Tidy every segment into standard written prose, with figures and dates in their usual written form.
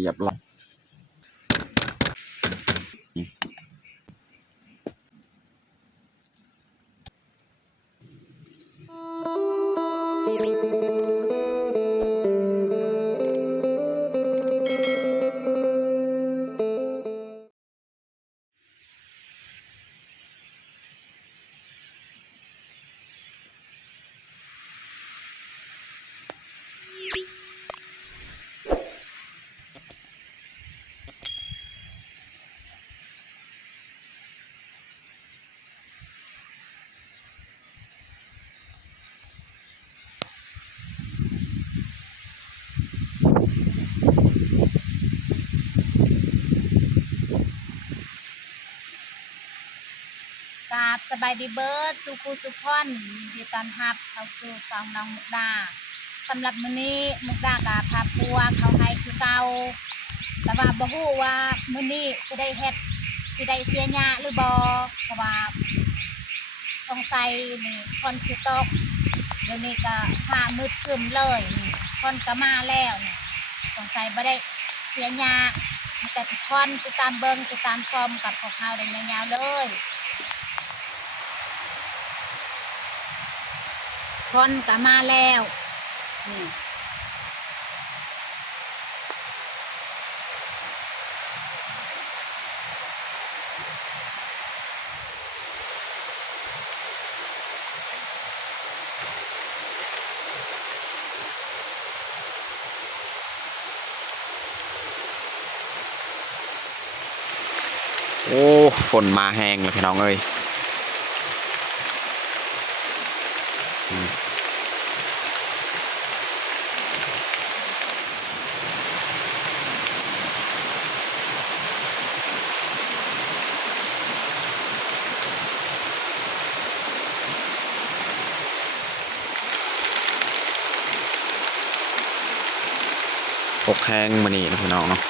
เรียบร้อยกับสบายดีเบิร์ดสุขุสุขอนยินดีต้อนรับเข้าสู่ซองน้องมุกดาสำหรับมื้อนี้มุกดากับพาปัวเขาให้คือเก่าแต่ว่าบ่ฮู้ว่ามื้อนี้สิได้เฮ็ดสิได้เสียหญ้าหรือบ่เพราะว่าสงสัยนี่ฝนสิตกเดี๋ยวนี้ก็ฟ้ามืดครึ้มเลยนี่ฝนก็มาแล้วนี่สงสัยบ่ได้เสียหญ้าแต่ทุกคนติดตามเบิ่งติดตามชมกับพวกเราได้ยาวๆเลยคนก็มาแล้วนี่โอ้ฝนมาแห้งเลยพี่น้องเอ้ยตกแห้งมานี่นะพี่น้องเนาะ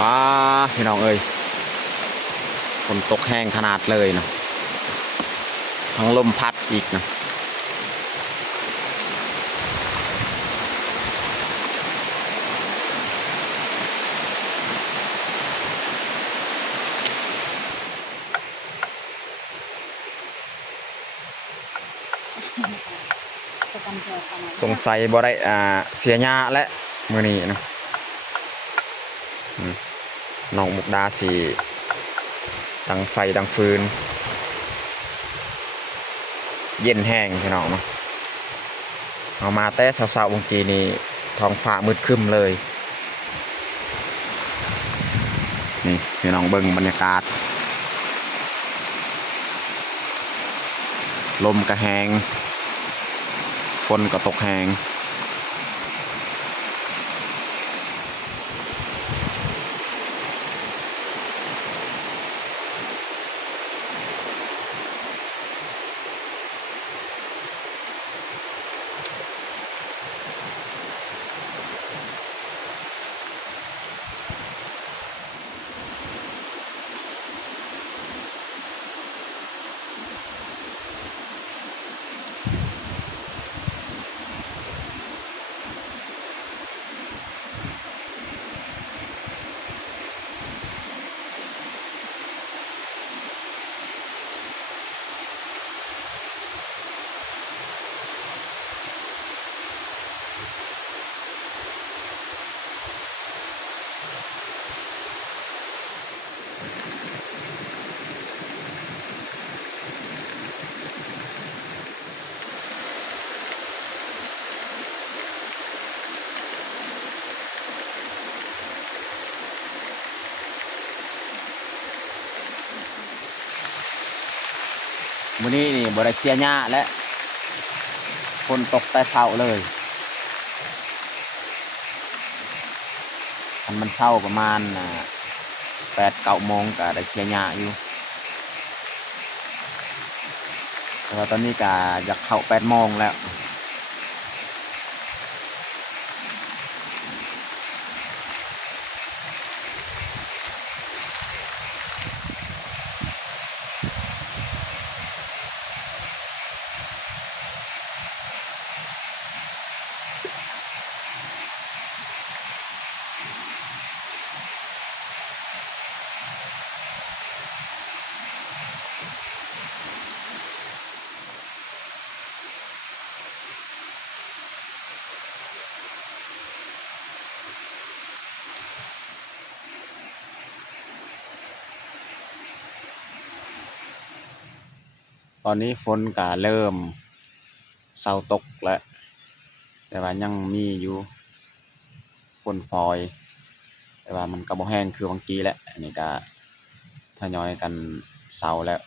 ว้าพี่น้องเอ้ยฝนตกแห้งขนาดเลยเนาะทั้งลมพัดอีกนะสงสัยบ่ได้เสียหญ้าและมื้อนี้เนาะน้องมุกดาสีดังไฟดังฟืนเย็นแห้งพี่น้องเนาะเอามาแต่เช้าๆบางทีนี่ท้องฟ้ามืดครึ้มเลยนี่พี่น้องเบิ่งบรรยากาศลมก็แห้งฝนก็ตกแห้งมื้อนี้นี่บ่ได้เสียหญ้าและฝนตกแต่เช้าเลยมันเช้าประมาณ8-9 โมงก็ได้เสียหญ้าอยู่ ก็ ว่าตอนนี้ก็อยากเข้า8 โมงแล้วตอนนี้ฝนก็เริ่มเซาตกแล้วแต่ว่ายังมีอยู่ฝนฟอยแต่ว่ามันก็บ่แห้งคือบางกี้แหละอันนี้ก็ทยอยกันเซาแล้ว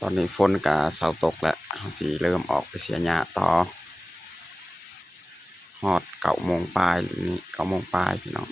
ตอนนี้ฝนก็เซาตกแล้วสิเริ่มออกไปเสียหญ้าต่อฮอด9 โมงปลายนี่9 โมงปลายพี่น้อง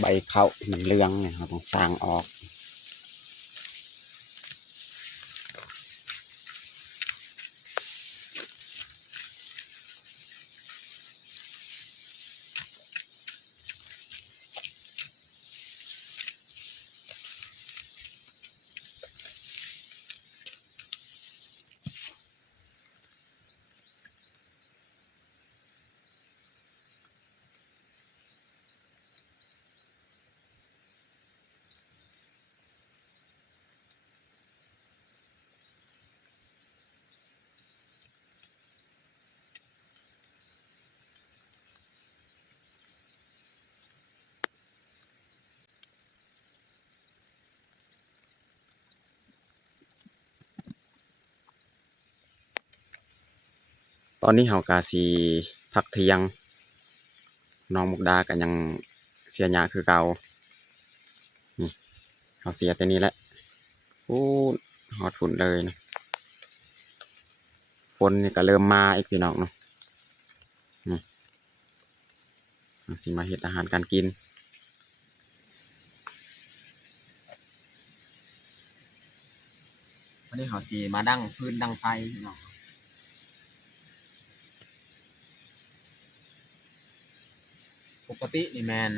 ใบข้าวมันเหลืองเนี่ยเราต้องสร้างออก ตอนนี้เฮากาสีพักเที่ยงน้องมุกดากันยังเสียหญ้าคือเก่านี่เฮาเสียแต่นี้แหละอู้ฮอดฝุ่นเลยนะฝนนี่ก็เริ่มมาอีกพี่น้องเนาะนี่เฮาสิมาเฮ็ดอาหารการกินวันนี้เฮาสิมาดั้งฟืนดั้งไฟพี่น้องปกตินี่แม่น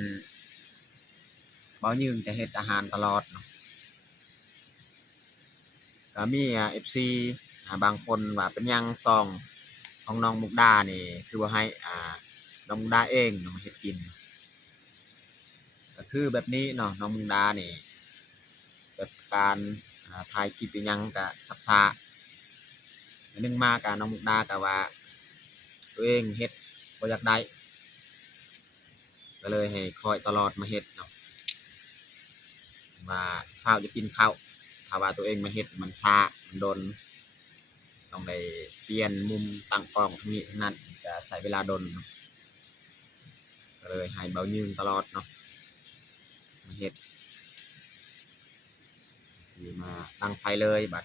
บ่ยืงจะเฮ็ดอาหารตลอดเนาะก็มีFC บางคนว่าเป็นหยังซองของน้องมุกดานี่คือว่าให้น้องมุกดาเองเนาะมาเฮ็ดกินก็คือแบบนี้เนาะน้องมุกดานี่แบบการถ่ายคลิปอิหยังก็ซักๆอันนึงมากับน้องมุกดาก็ว่าตัวเองเฮ็ดบ่อยากได้ก็เลยให้คอยตลอดมาเฮ็ดเนาะว่าข้าวจะกินข้าวถ้าว่าตัวเองมาเฮ็ดมันช้ามันโดนต้องได้เปลี่ยนมุมตั้งกล้องทั้งนี้ทั้งนั้นจะใช้เวลาโดนเนาะก็เลยให้เบายืงตลอดเนาะมาเฮ็ดสิมาตั้งไฟเลยบัด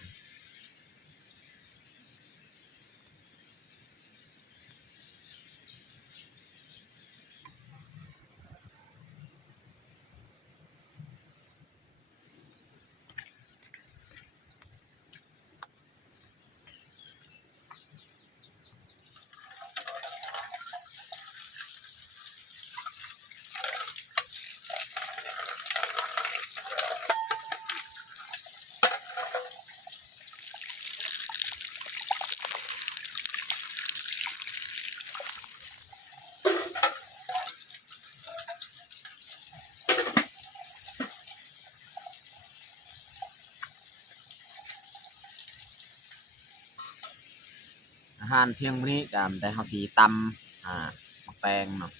อาหารเที่ยงมื้อนี้ก็ได้เฮาสิตำมะแปงเนาะ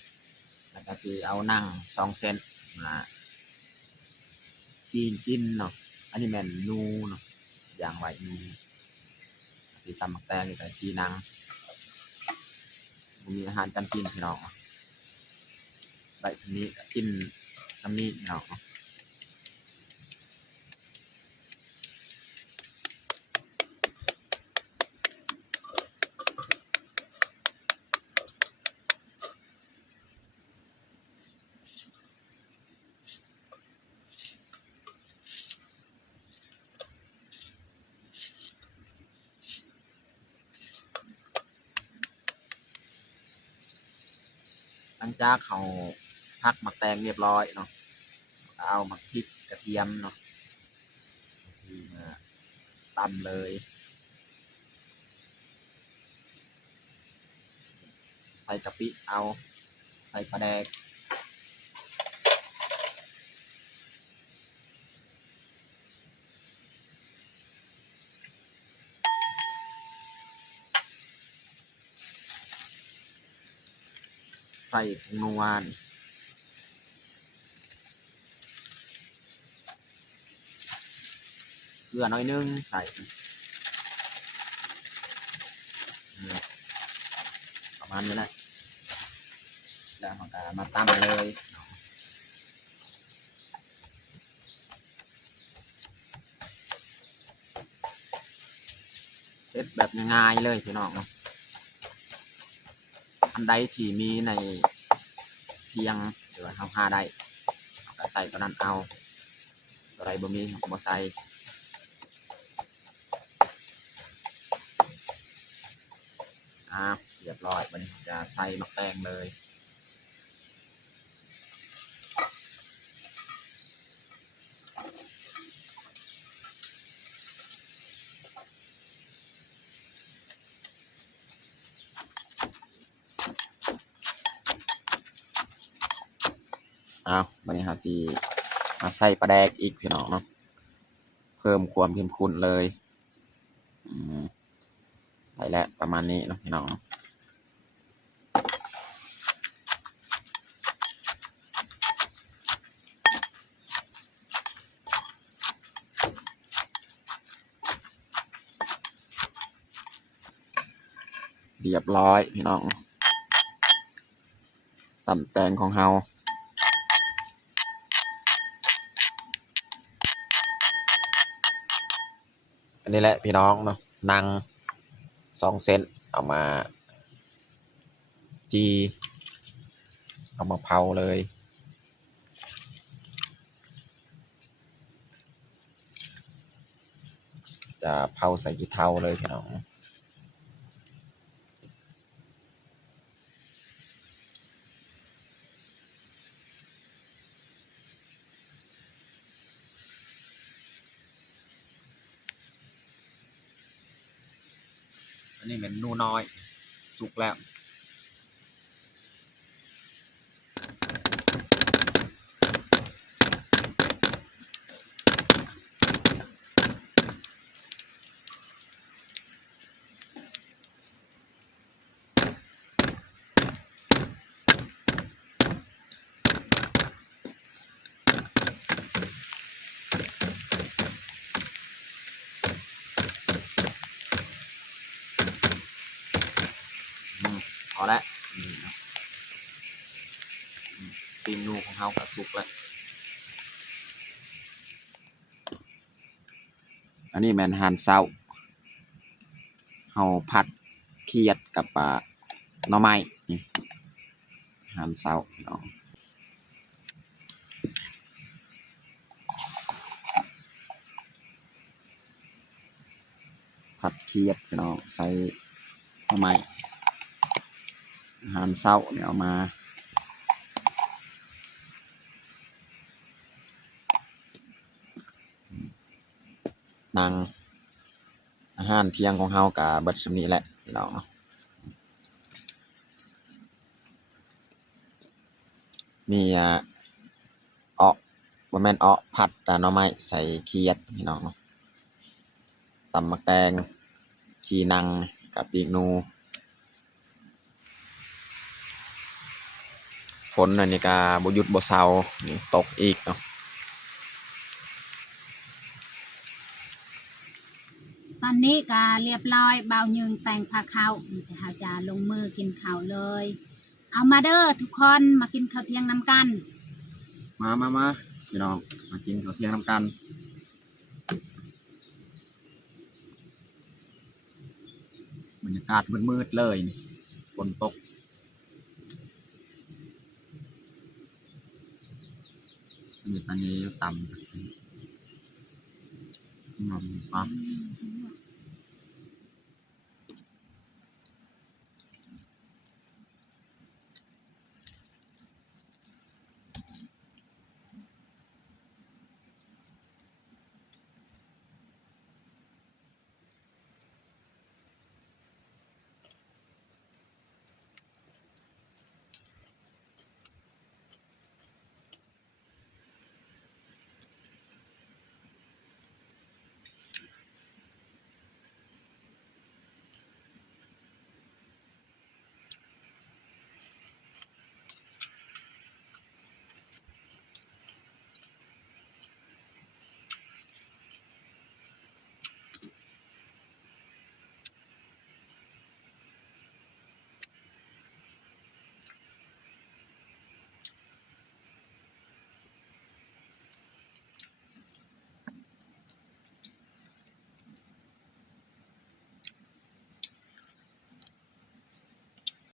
แล้วก็สิเอานั่ง2เส้นมาจีนกินเนาะอันนี้แม่นนูเนาะย่างไว้นูสิตำมะแตงนี่ก็จีนังบ่มีอาหารการกินพี่น้องได้สำนี้ก็กินสำนี้พี่น้องหลังจากเขาพักมะแตงเรียบร้อยเนาะก็เอามาพริกกระเทียมเนาะสิมาตำเลยใส่กะปิเอาใส่ปลาแดกใส่ผงนัวเกลือน้อยนึงใส่ประมาณนี้แหละแล้วเราก็มาตำเลยเฮ็ดแบบง่ายๆเลยพี่น้องเนาะอันใดที่มีในเที่ยงหรือว่าหาได้ก็ใส่ตัวนั้นเอาตัวใดบ่มีก็บ่ใส่เรียบร้อยบัดนี้จะใส่มะแตงเลยบัดนี้เราสิมาใส่ปลาแดกอีกพี่น้องเนาะเพิ่มความเข้มข้นเลยไปแล้วประมาณนี้เนาะพี่น้อง เรียบร้อยพี่น้องตำแตงของเฮาอันนี้แหละพี่น้องเนาะนั่ง2 เซนเอามาจีเอามาเผาเลยจะเผาใส่ขี้เถ้าเลยพี่น้องอันนี้เป็นนูน้อยสุกแล้วพอแล้วตีนนูของเฮาก็สุกแล้วอันนี้แมนหั่นเศร้าเฮาผัดเขียดกับหน่อไม้นี่หั่นเศร้าพี่น้องผัดเขียดพี่น้องใส่หน่อไม้หั่นเศร้าเนี่ยเอามานั่งอาหารเที่ยงของเฮากับเบิดสำนี้แหละพี่น้องเนาะมีอ้อบ่แม่นอ้อผัดหน่อไม้ใส่เขียดพี่น้องเนาะตำมักแตงชีนังกับปีกหนูฝนอันนี้ก็บ่หยุดบ่เซานี่ตกอีกเนาะ ตอนนี้ก็เรียบร้อยเบายึงแต่งผ้าข้าวจะหาจะลงมือกินข้าวเลย เอามาเด้อทุกคนมากินข้าวเที่ยงน้ำกัน มาพี่น้องมากินข้าวเที่ยงน้ำกันบรรยากาศมืดๆเลยนี่ฝนตกสนิทตอนนี้ต่ำนอนปั๊บ